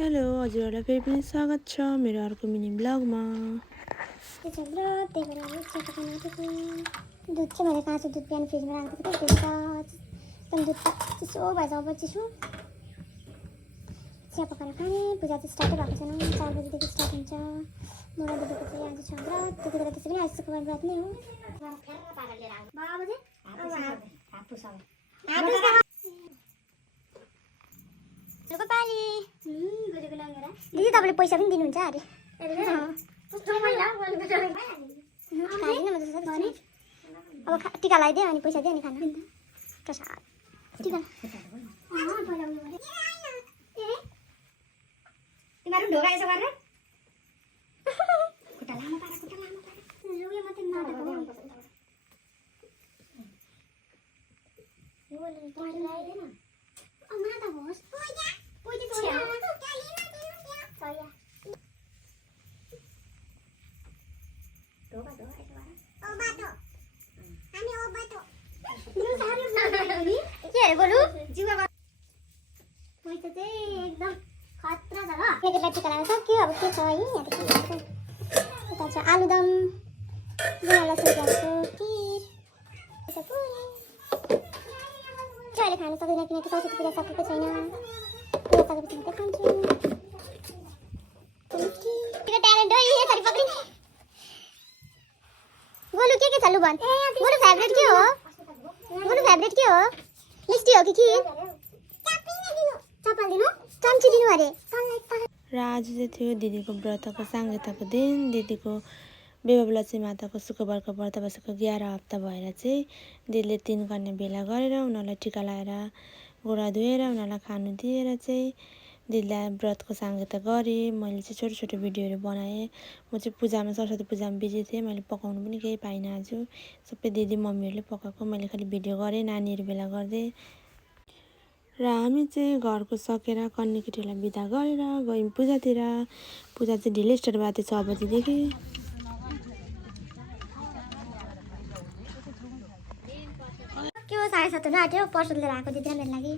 Hello हजुरहरूलाई फेरि पनि स्वागत छ मेरो अर्को मिनी ब्लगमा। दुध चाहिँ मैले काँचो दुध बिहान फ्रिजमा राखेको थिएँ एकदम दुध चिसो भएछ। अब चिसो चिया पकाएर खाने। पूजा चाहिँ स्टार्टै भएको छैन, 4 बजीदेखि स्टार्ट हुन्छ। मोरा दिदीको चाहिँ आज छ व्रत, त्यति बेला त्यसै पनि आज शुक्रबार व्रत नै हो। दिदी तपाईँले पैसा पनि दिनुहुन्छ अरे? अब टिका लगाइदियो अनि पैसा दियो अनि खाना प्रसाद टिका तिमीहरू ढोका यसो गरेर खुट्टा लामो पारा लुगे मात्रै नाटक हो। आलुदम अहिले खान सक्दैन किनकि सरस्वती पूजा सकेको छैन। पूजा सकेपछि मात्रै खान्छु। ट्यालेन्ट हो यसरी पक्रिने। गोलु के छ लु भन्? गोलु फेभरेट के हो? गोलु फेभरेट के हो? लिस्टी हो कि के? चप्पल दिनु? चम्ची दिनु अरे? र आज चाहिँ थियो दिदीको व्रतको साङ्गताको दिन। दिदीको बेहुला माताको शुक्रबारको व्रत बसेको 11 हप्ता भएर चाहिँ दिदीले 3 कन्या बेला गरेर उनीहरूलाई टिका लगाएर गोडा धोएर उनीहरूलाई खानु दिएर चाहिँ दिदीलाई व्रतको साङ्गता गरेँ। मैले चाहिँ छोटो छोटो भिडियोहरू बनाएँ। म चाहिँ पूजामा सरस्वती पूजामा बिजी थिएँ, मैले पकाउनु पनि केही पाइनँ। आज सबै दिदी मम्मीहरूले पकाएको, मैले खालि भिडियो गरेँ नानीहरू बेला गर्दै। र हामी चाहिँ घरको सकेर कन्या केटीलाई बिदा गरेर गयौँ पूजातिर। पूजा चाहिँ ढिलै स्टार्ट भएको थियो 6 बजीदेखि। के हो 7:30 हुन आँट्यो। पर्सल लिएर आएको दिदी मेरो लागि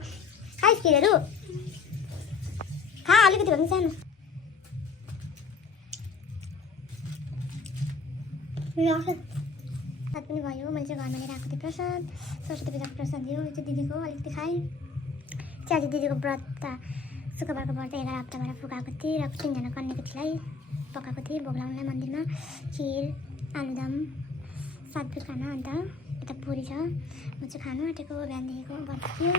आइसक्रिमहरू खा अलिकति भए पनि सानो। प्रसाद पनि भयो। मैले चाहिँ घरमा लिएर आएको थिएँ प्रसाद, सरस्वती पूजाको प्रसाद दियो। यो चाहिँ दिदीको अलिकति खाएँ। चाहिँ आज दिदीको व्रत शुक्रबारको व्रत 11 हप्ताबाट फुकाएको थिएँ र 3जना कन्या केटीलाई पकाएको थिएँ भोग लगाउनलाई मन्दिरमा। खिर, आलुदम, सातपुर खाना, अन्त यता पुरी छ। म चाहिँ खानु आँटेको बिहानदेखिको व्रत थियो।